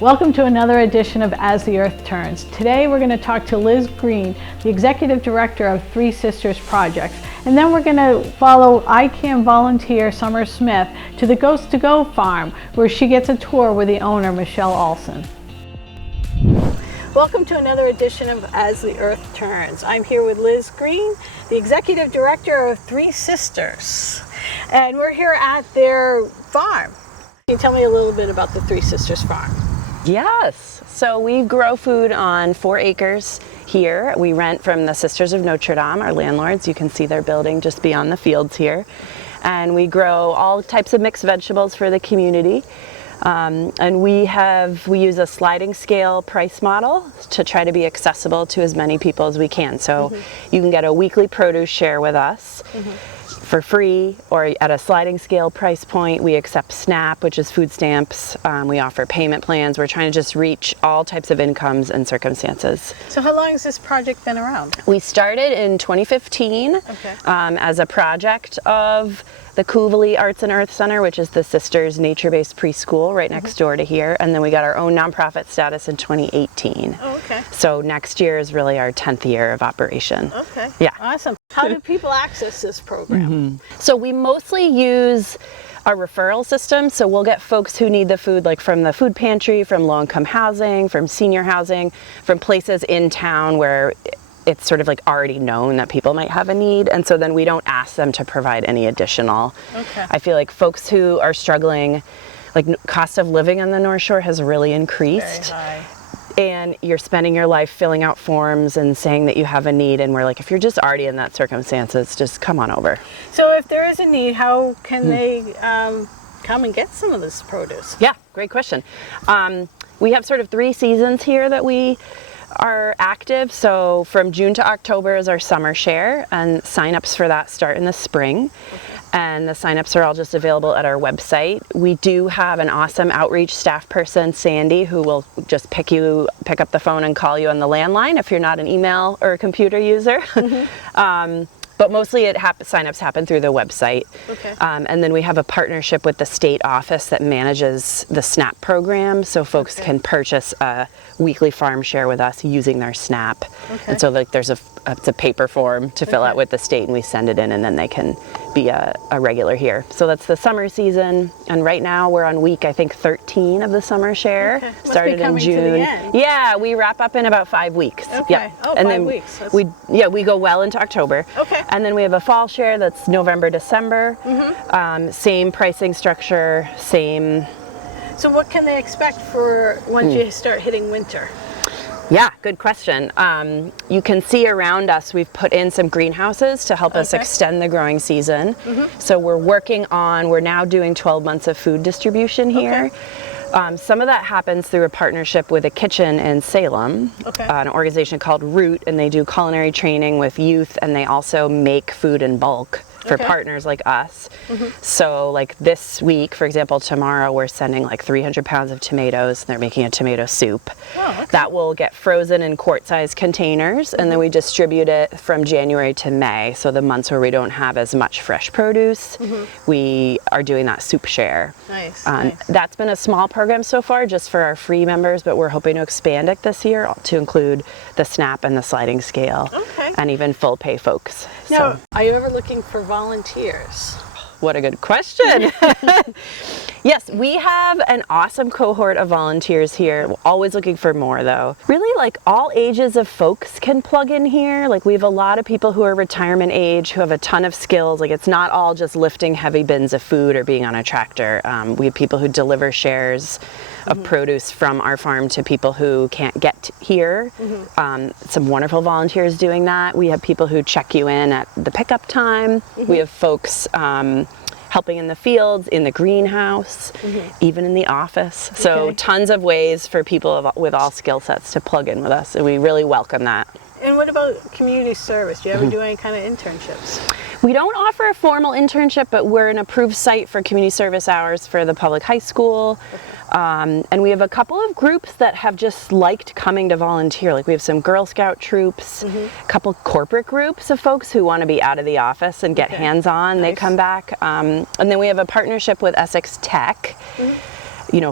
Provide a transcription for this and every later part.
Welcome to another edition of As the Earth Turns. Today we're going to talk to Liz Green, the Executive Director of Three Sisters Projects, and then we're going to follow ICAM volunteer Summer Smith to the Ghost to Go farm, where she gets a tour with the owner, Michelle Olson. Welcome to another edition of As the Earth Turns. I'm here with Liz Green, the Executive Director of Three Sisters, and we're here at their farm. Can you tell me a little bit about the Three Sisters farm? Yes, so we grow food on 4 acres here. We rent from the Sisters of Notre Dame, our landlords. You can see their building just beyond the fields here. And we grow all types of mixed vegetables for the community. And we use a sliding scale price model to try to be accessible to as many people as we can. So you can get a weekly produce share with us for free, or at a sliding scale price point. We accept SNAP, which is food stamps. We offer payment plans. We're trying to just reach all types of incomes and circumstances. So how long has this project been around? We started in 2015 as a project of the Cooley Arts and Earth Center, which is the Sisters nature-based preschool right next door to here. And then we got our own nonprofit status in 2018. Oh, okay. So next year is really our 10th year of operation. Okay. Yeah. Awesome. How do people access this program? So we mostly use a referral system. So we'll get folks who need the food, like from the food pantry, from low-income housing, from senior housing, from places in town where it's sort of like already known that people might have a need, and so then we don't ask them to provide any additional. I feel like folks who are struggling, like cost of living on the North Shore has really increased. Very high. And you're spending your life filling out forms and saying that you have a need, and we're like, if you're just already in that circumstances, just come on over. So if there is a need, how can they come and get some of this produce? Yeah, great question. We have sort of 3 seasons here that we are active. So from June to October is our summer share, and signups for that start in the spring. And the signups are all just available at our website. We do have an awesome outreach staff person, Sandy, who will just pick up the phone and call you on the landline if you're not an email or a computer user. But mostly signups happen through the website. And then we have a partnership with the state office that manages the SNAP program, so folks can purchase a weekly farm share with us using their SNAP. And so like it's a paper form to fill out with the state, and we send it in, and then they can be a regular here. So that's the summer season, and right now we're on week, I think, 13 of the summer share. Started in June. To the end. Yeah, we wrap up in about 5 weeks. Okay. Oh, and 5 weeks. We go well into October. And then we have a fall share that's November, December. Same pricing structure, same. So what can they expect for once you start hitting winter? Yeah, good question. You can see around us, we've put in some greenhouses to help us extend the growing season. So we're now doing 12 months of food distribution here. Some of that happens through a partnership with a kitchen in Salem, an organization called Root, and they do culinary training with youth, and they also make food in bulk for partners like us. So like this week, for example, tomorrow we're sending like 300 pounds of tomatoes, and they're making a tomato soup. That will get frozen in quart-sized containers, and then we distribute it from January to May. So the months where we don't have as much fresh produce, we are doing that soup share. Nice. That's been a small program so far, just for our free members, but we're hoping to expand it this year to include the SNAP and the sliding scale, and even full pay folks. Now, are you ever looking for volunteers? What a good question. Yes, we have an awesome cohort of volunteers here. We're always looking for more, though. Really, like all ages of folks can plug in here. Like we have a lot of people who are retirement age who have a ton of skills. Like it's not all just lifting heavy bins of food or being on a tractor. We have people who deliver shares of produce from our farm to people who can't get here. Some wonderful volunteers doing that. We have people who check you in at the pickup time. We have folks helping in the fields, in the greenhouse, even in the office. So tons of ways for people with all skill sets to plug in with us, and we really welcome that. And what about community service? Do you ever do any kind of internships? We don't offer a formal internship, but we're an approved site for community service hours for the public high school. And we have a couple of groups that have just liked coming to volunteer. Like we have some Girl Scout troops, a couple corporate groups of folks who want to be out of the office and get hands-on. They come back. And then we have a partnership with Essex Tech.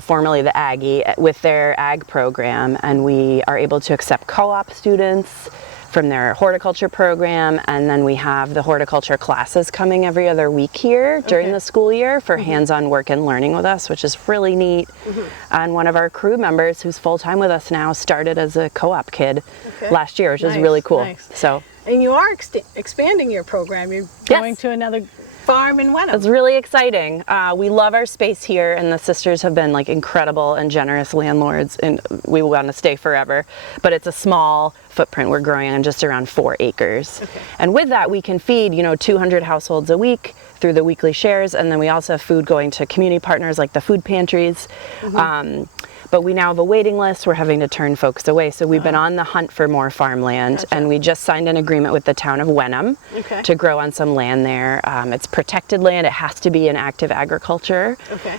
formerly the Aggie, with their ag program, and we are able to accept co-op students from their horticulture program, and then we have the horticulture classes coming every other week here during the school year for hands-on work and learning with us, which is really neat. And one of our crew members who's full-time with us now started as a co-op kid last year, which is really cool. So, and you are expanding your program. You're going to another farm in Wenham. It's really exciting. We love our space here, and the sisters have been like incredible and generous landlords, and we want to stay forever. But it's a small footprint. We're growing on just around 4 acres. And with that, we can feed 200 households a week through the weekly shares, and then we also have food going to community partners like the food pantries. But we now have a waiting list. We're having to turn folks away. So we've been on the hunt for more farmland, and we just signed an agreement with the town of Wenham to grow on some land there. It's protected land. It has to be in active agriculture.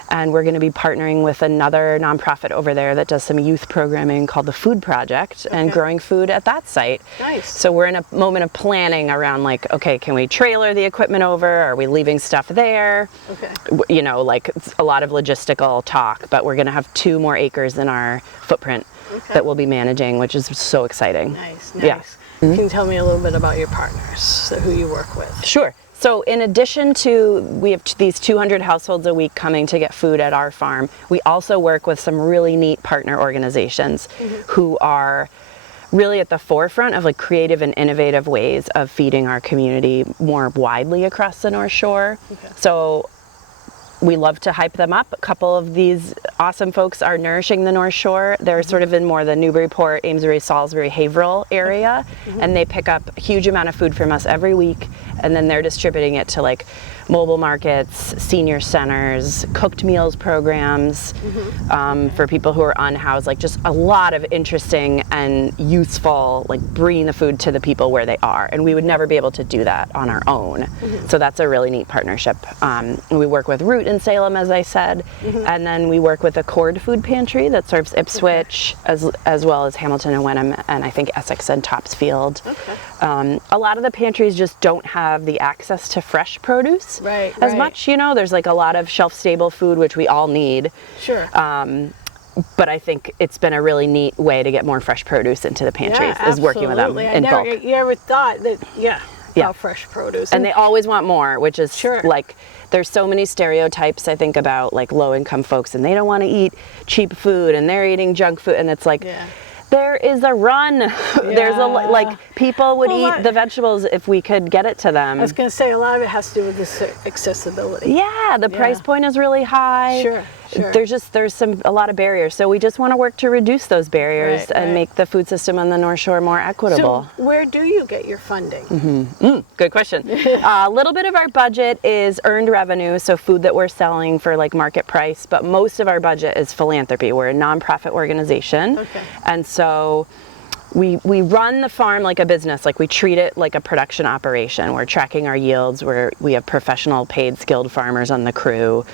And we're going to be partnering with another nonprofit over there that does some youth programming called the Food Project and growing food at that site. So we're in a moment of planning around like, okay, can we trailer the equipment over? Are we leaving stuff there? Like it's a lot of logistical talk, but we're going to have 2 more acres in our footprint that we'll be managing, which is so exciting. Nice. Can you tell me a little bit about your partners, who you work with? Sure. So in addition to, we have these 200 households a week coming to get food at our farm, we also work with some really neat partner organizations who are really at the forefront of like creative and innovative ways of feeding our community more widely across the North Shore. So we love to hype them up. A couple of these awesome folks are nourishing the North Shore. They're sort of in more the Newburyport, Amesbury, Salisbury, Haverhill area, and they pick up a huge amount of food from us every week, and then they're distributing it to like mobile markets, senior centers, cooked meals programs for people who are unhoused, like just a lot of interesting and useful, like bringing the food to the people where they are. And we would never be able to do that on our own. So that's a really neat partnership. We work with Root in Salem, as I said, and then we work with a Cord Food Pantry that serves Ipswich as well as Hamilton and Wenham, and I think Essex and Topsfield. A lot of the pantries just don't have the access to fresh produce as much, there's like a lot of shelf stable food, which we all need. But I think it's been a really neat way to get more fresh produce into the pantries, is working with them in bulk. You ever thought that, about fresh produce. And they always want more, which is like, there's so many stereotypes, I think, about like low income folks, and they don't want to eat cheap food and they're eating junk food, and it's like, there is a run. There's like people would eat the vegetables if we could get it to them. I was going to say a lot of it has to do with this accessibility. The price point is really high. There's a lot of barriers. So we just want to work to reduce those barriers and make the food system on the North Shore more equitable. So where do you get your funding? Good question. A little bit of our budget is earned revenue, so food that we're selling for like market price, but most of our budget is philanthropy. We're a nonprofit organization. And so we run the farm like a business, like we treat it like a production operation. We're tracking our yields, we have professional paid skilled farmers on the crew.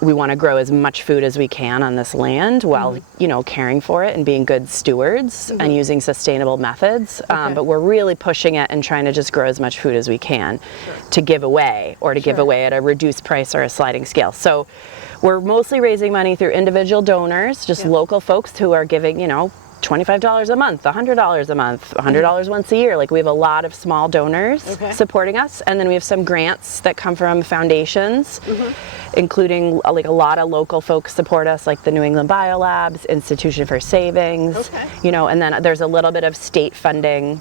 We want to grow as much food as we can on this land while caring for it and being good stewards and using sustainable methods. But we're really pushing it and trying to just grow as much food as we can to give away, or to give away at a reduced price or a sliding scale. So we're mostly raising money through individual donors, just local folks who are giving, $25 a month, $100 a month, $100 once a year. Like we have a lot of small donors supporting us, and then we have some grants that come from foundations, including like a lot of local folks support us, like the New England Biolabs, Institution for Savings, and then there's a little bit of state funding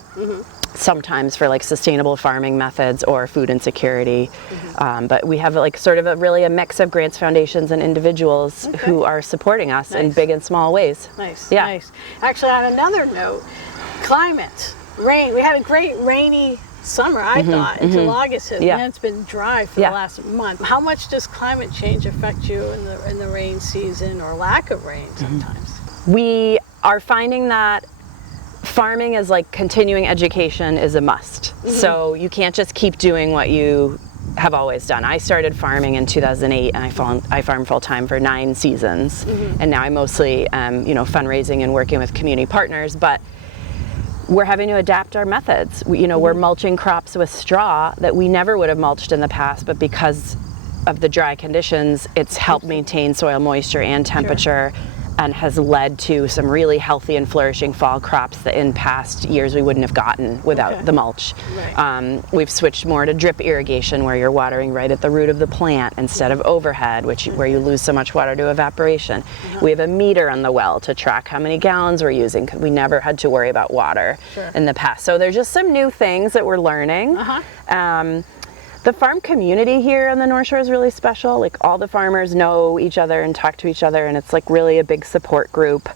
sometimes for like sustainable farming methods or food insecurity. But we have like sort of a mix of grants, foundations, and individuals who are supporting us in big and small ways. Nice. Actually, on another note, climate, rain. We had a great rainy summer, I thought, until August hit. And it's been dry for the last month. How much does climate change affect you in the rain season, or lack of rain sometimes? We are finding that farming is like continuing education is a must. So you can't just keep doing what you have always done. I started farming in 2008, and I farmed full time for 9 seasons. And now I mostly am, fundraising and working with community partners, but we're having to adapt our methods. We're mulching crops with straw that we never would have mulched in the past, but because of the dry conditions, it's helped maintain soil moisture and temperature. Sure. And has led to some really healthy and flourishing fall crops that in past years we wouldn't have gotten without the mulch. Right. We've switched more to drip irrigation, where you're watering right at the root of the plant instead of overhead, where you lose so much water to evaporation. We have a meter on the well to track how many gallons we're using, because we never had to worry about water in the past. So there's just some new things that we're learning. The farm community here on the North Shore is really special. Like, all the farmers know each other and talk to each other, and it's like really a big support group.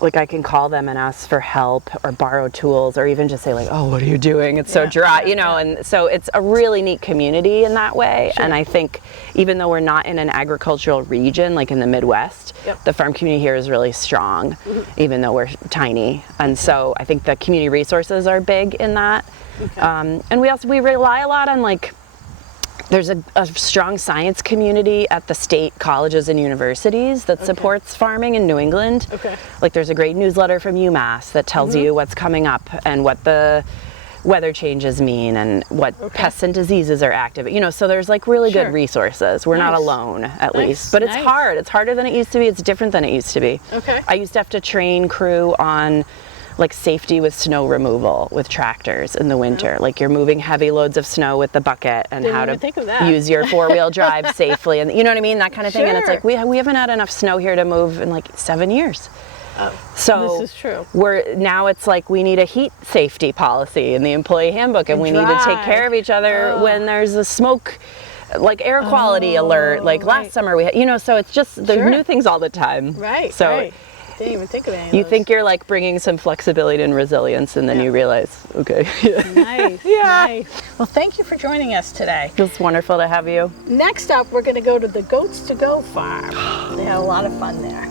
Like, I can call them and ask for help or borrow tools, or even just say like, oh, what are you doing? It's so dry, you know, and so it's a really neat community in that way. And I think even though we're not in an agricultural region, like in the Midwest, the farm community here is really strong, even though we're tiny. And so I think the community resources are big in that. And we rely a lot on, like, there's a strong science community at the state colleges and universities that supports farming in New England. Like, there's a great newsletter from UMass that tells you what's coming up and what the weather changes mean and what pests and diseases are active. You know, so there's like really good resources. We're not alone, at least. But it's hard. It's harder than it used to be. It's different than it used to be. I used to have to train crew on like safety with snow removal with tractors in the winter. Like, you're moving heavy loads of snow with the bucket, and how to use your four-wheel drive safely, and you know what I mean, that kind of thing. And it's like we haven't had enough snow here to move in like 7 years. So this is true. Now it's like we need a heat safety policy in the employee handbook, and we need to take care of each other when there's a smoke, like air quality alert. Like last summer we had, you know, so it's just there's new things all the time. So didn't even think of any of you those. Think you're like bringing some flexibility and resilience, and then you realize, okay. Nice. Well, thank you for joining us today. It was wonderful to have you. Next up, we're going to go to the Goats to Go farm. They had a lot of fun there.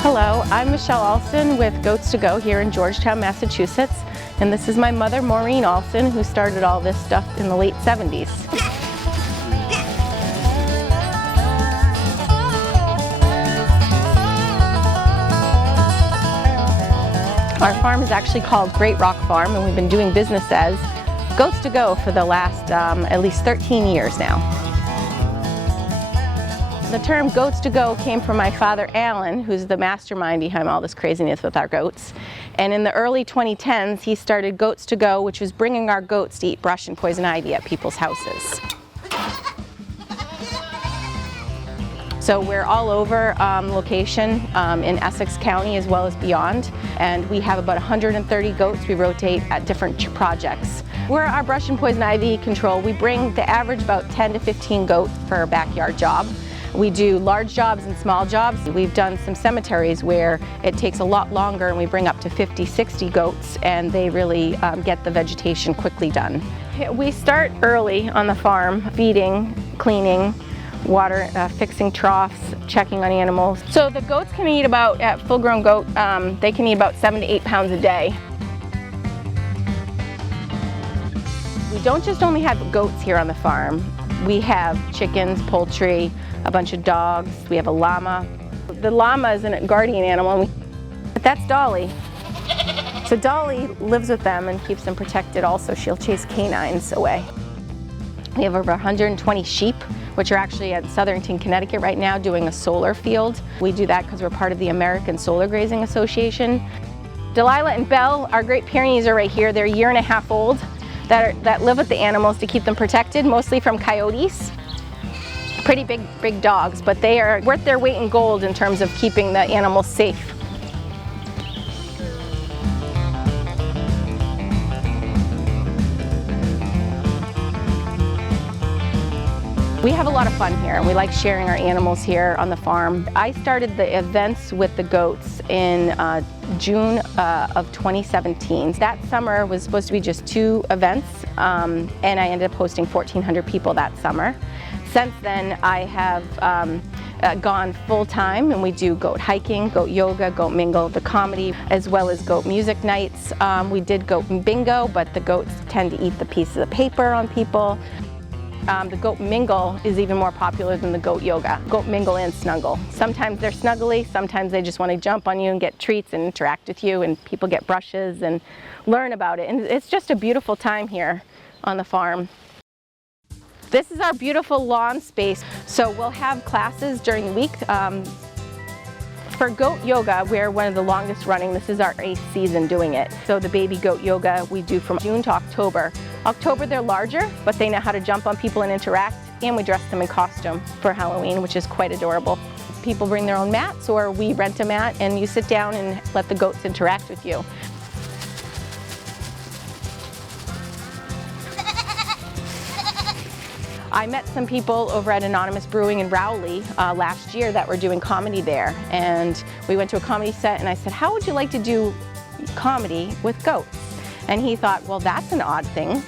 Hello, I'm Michelle Alston with Goats to Go here in Georgetown, Massachusetts. And this is my mother, Maureen Alston, who started all this stuff in the late 70s. Our farm is actually called Great Rock Farm, and we've been doing business as Goats to Go for the last at least 13 years now. The term Goats to Go came from my father, Alan, who's the mastermind behind all this craziness with our goats. And in the early 2010s, he started Goats to Go, which was bringing our goats to eat brush and poison ivy at people's houses. So we're all over location in Essex County as well as beyond. And we have about 130 goats. We rotate at different projects. We're our brush and poison ivy control. We bring the average about 10 to 15 goats per backyard job. We do large jobs and small jobs. We've done some cemeteries where it takes a lot longer, and we bring up to 50, 60 goats, and they really get the vegetation quickly done. We start early on the farm, feeding, cleaning, water, fixing troughs, checking on animals. So the goats can eat about, at full-grown goat, they can eat about 7 to 8 pounds a day. We don't just only have goats here on the farm. We have chickens, poultry, a bunch of dogs. We have a llama. The llama is a guardian animal, but that's Dolly. So Dolly lives with them and keeps them protected also. She'll chase canines away. We have over 120 sheep, which are actually at Southernton, Connecticut right now doing a solar field. We do that because we're part of the American Solar Grazing Association. Delilah and Belle, our Great Pyrenees, are right here. They're 1.5 years old that live with the animals to keep them protected, mostly from coyotes. Pretty big dogs, but they are worth their weight in gold in terms of keeping the animals safe. We have a lot of fun here, and we like sharing our animals here on the farm. I started the events with the goats in June of 2017. That summer was supposed to be just 2 events, and I ended up hosting 1,400 people that summer. Since then, I have gone full-time, and we do goat hiking, goat yoga, goat mingle, the comedy, as well as goat music nights. We did goat bingo, but the goats tend to eat the pieces of paper on people. The goat mingle is even more popular than the goat yoga. Goat mingle and snuggle. Sometimes they're snuggly, sometimes they just want to jump on you and get treats and interact with you, and people get brushes and learn about it. And it's just a beautiful time here on the farm. This is our beautiful lawn space. So we'll have classes during the week. For goat yoga, we're one of the longest running. This is our 8th season doing it. So the baby goat yoga we do from June to October. October they're larger, but they know how to jump on people and interact, and we dress them in costume for Halloween, which is quite adorable. People bring their own mats, or we rent a mat and you sit down and let the goats interact with you. I met some people over at Anonymous Brewing in Rowley last year that were doing comedy there, and we went to a comedy set and I said, how would you like to do comedy with goats? And he thought, well, that's an odd thing.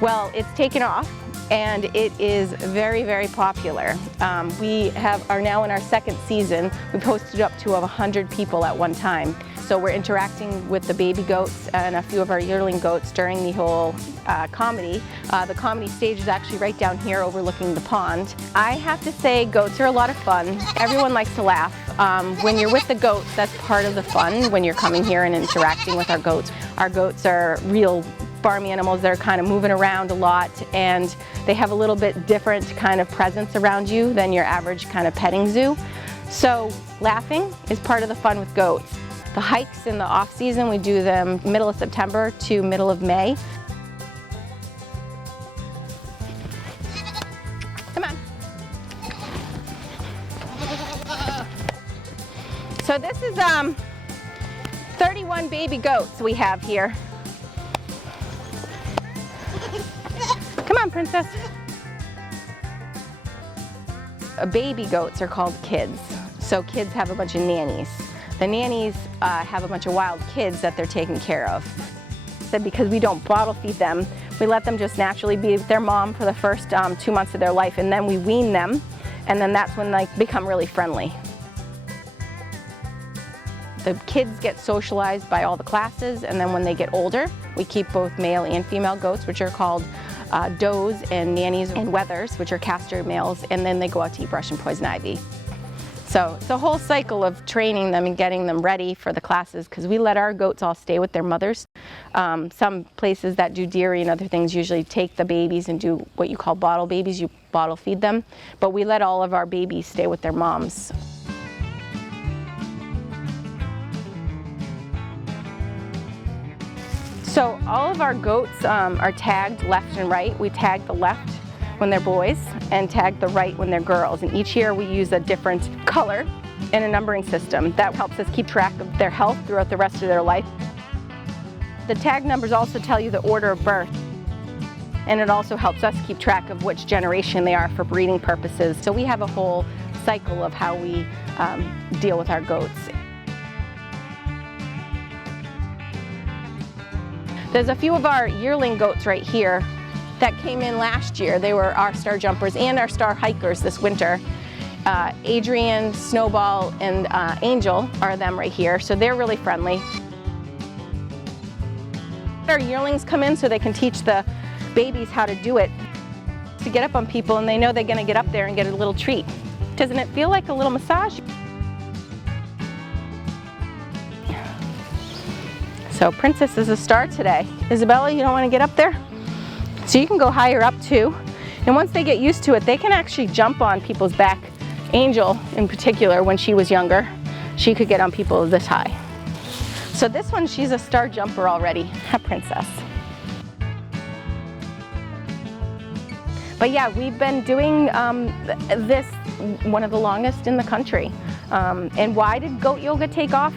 Well, it's taken off and it is very, very popular. We are now in our 2nd season. We've hosted up to 100 people at one time. So we're interacting with the baby goats and a few of our yearling goats during the whole comedy. The comedy stage is actually right down here overlooking the pond. I have to say goats are a lot of fun. Everyone likes to laugh. When you're with the goats, that's part of the fun when you're coming here and interacting with our goats. Our goats are real farm animals. They're kind of moving around a lot, and they have a little bit different kind of presence around you than your average kind of petting zoo. So laughing is part of the fun with goats. The hikes in the off season, we do them middle of September to middle of May. Come on. So this is 31 baby goats we have here. Come on, princess. Baby goats are called kids. So kids have a bunch of nannies. The nannies have a bunch of wild kids that they're taking care of. So because we don't bottle feed them, we let them just naturally be with their mom for the first 2 months of their life, and then we wean them, and then that's when they become really friendly. The kids get socialized by all the classes, and then when they get older, we keep both male and female goats, which are called does and nannies, and wethers, which are castor males, and then they go out to eat brush and poison ivy. So it's a whole cycle of training them and getting them ready for the classes, because we let our goats all stay with their mothers. Some places that do dairy and other things usually take the babies and do what you call bottle babies. You bottle feed them, but we let all of our babies stay with their moms. So all of our goats are tagged left and right. We tag the left when they're boys and tag the right when they're girls. And each year we use a different color and a numbering system. That helps us keep track of their health throughout the rest of their life. The tag numbers also tell you the order of birth. And it also helps us keep track of which generation they are for breeding purposes. So we have a whole cycle of how we deal with our goats. There's a few of our yearling goats right here that came in last year. They were our star jumpers and our star hikers this winter. Adrian, Snowball, and Angel are them right here, so they're really friendly. Our yearlings come in so they can teach the babies how to do it, to get up on people, and they know they're gonna get up there and get a little treat. Doesn't it feel like a little massage? So Princess is a star today. Isabella, you don't want to get up there? So you can go higher up too. And once they get used to it, they can actually jump on people's back. Angel, in particular, when she was younger, she could get on people this high. So this one, she's a star jumper already, a princess. But yeah, we've been doing this one of the longest in the country. And why did goat yoga take off?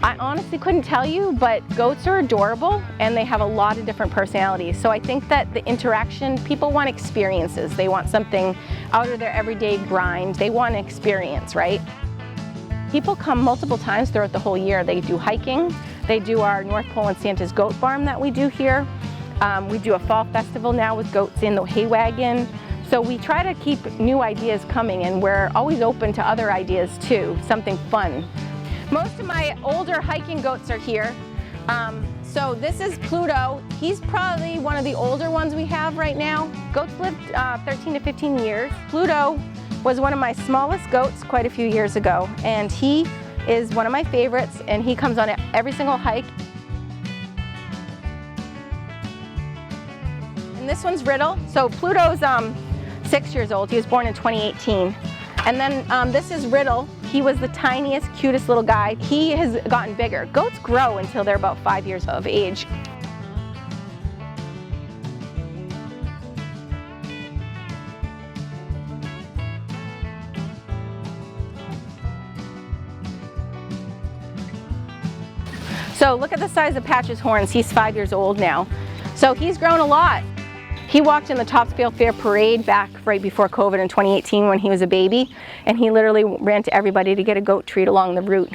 I honestly couldn't tell you, but goats are adorable and they have a lot of different personalities. So I think that the interaction, people want experiences. They want something out of their everyday grind. They want an experience, right? People come multiple times throughout the whole year. They do hiking. They do our North Pole and Santa's Goat Farm that we do here. We do a fall festival now with goats in the hay wagon. So we try to keep new ideas coming, and we're always open to other ideas too, something fun. Most of my older hiking goats are here. So this is Pluto. He's probably one of the older ones we have right now. Goats live 13 to 15 years. Pluto was one of my smallest goats quite a few years ago, and he is one of my favorites, and he comes on every single hike. And this one's Riddle. So Pluto's 6 years old. He was born in 2018. And then this is Riddle. He was the tiniest, cutest little guy. He has gotten bigger. Goats grow until they're about 5 years of age. So look at the size of Patch's horns. He's 5 years old now. So he's grown a lot. He walked in the Topsfield Fair Parade back right before COVID in 2018 when he was a baby, and he literally ran to everybody to get a goat treat along the route.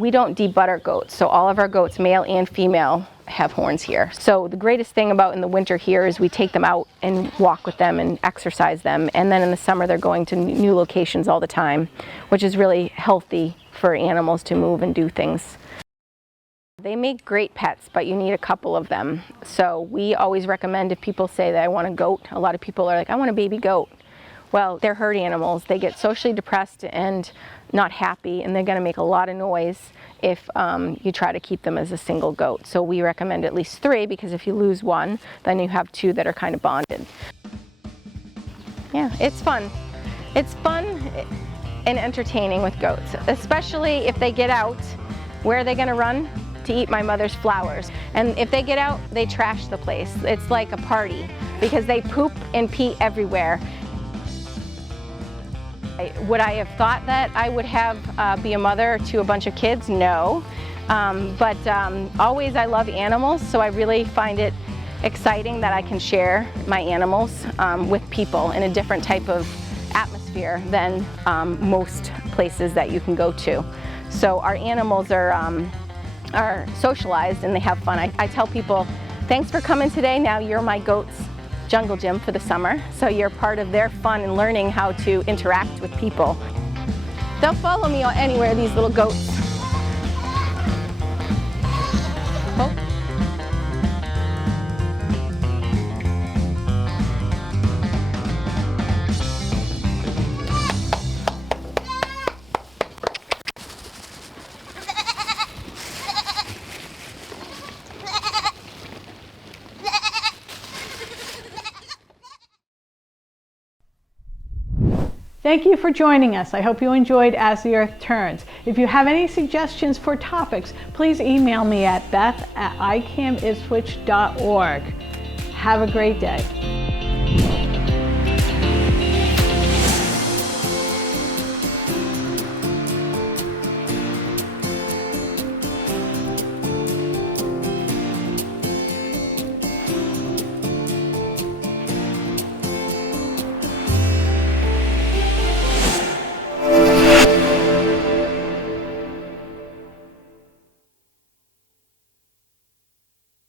We don't debutter goats, so all of our goats, male and female, have horns here. So the greatest thing about in the winter here is we take them out and walk with them and exercise them, and then in the summer they're going to new locations all the time, which is really healthy for animals to move and do things. They make great pets, but you need a couple of them. So we always recommend, if people say that I want a goat, a lot of people are like, I want a baby goat. Well, they're herd animals. They get socially depressed and not happy, and they're going to make a lot of noise if you try to keep them as a single goat. So we recommend at least 3, because if you lose one, then you have 2 that are kind of bonded. Yeah, it's fun. It's fun and entertaining with goats, especially if they get out. Where are they going to run? To eat my mother's flowers. And if they get out, they trash the place. It's like a party because they poop and pee everywhere. Would I have thought that I would have be a mother to a bunch of kids? No. But always I love animals, so I really find it exciting that I can share my animals with people in a different type of atmosphere than most places that you can go to. So our animals are socialized and they have fun. I tell people, thanks for coming today. Now you're my goat's jungle gym for the summer. So you're part of their fun and learning how to interact with people. They'll follow me anywhere, these little goats. Oh. Thank you for joining us. I hope you enjoyed As the Earth Turns. If you have any suggestions for topics, please email me at beth@icamipswich.org. Have a great day.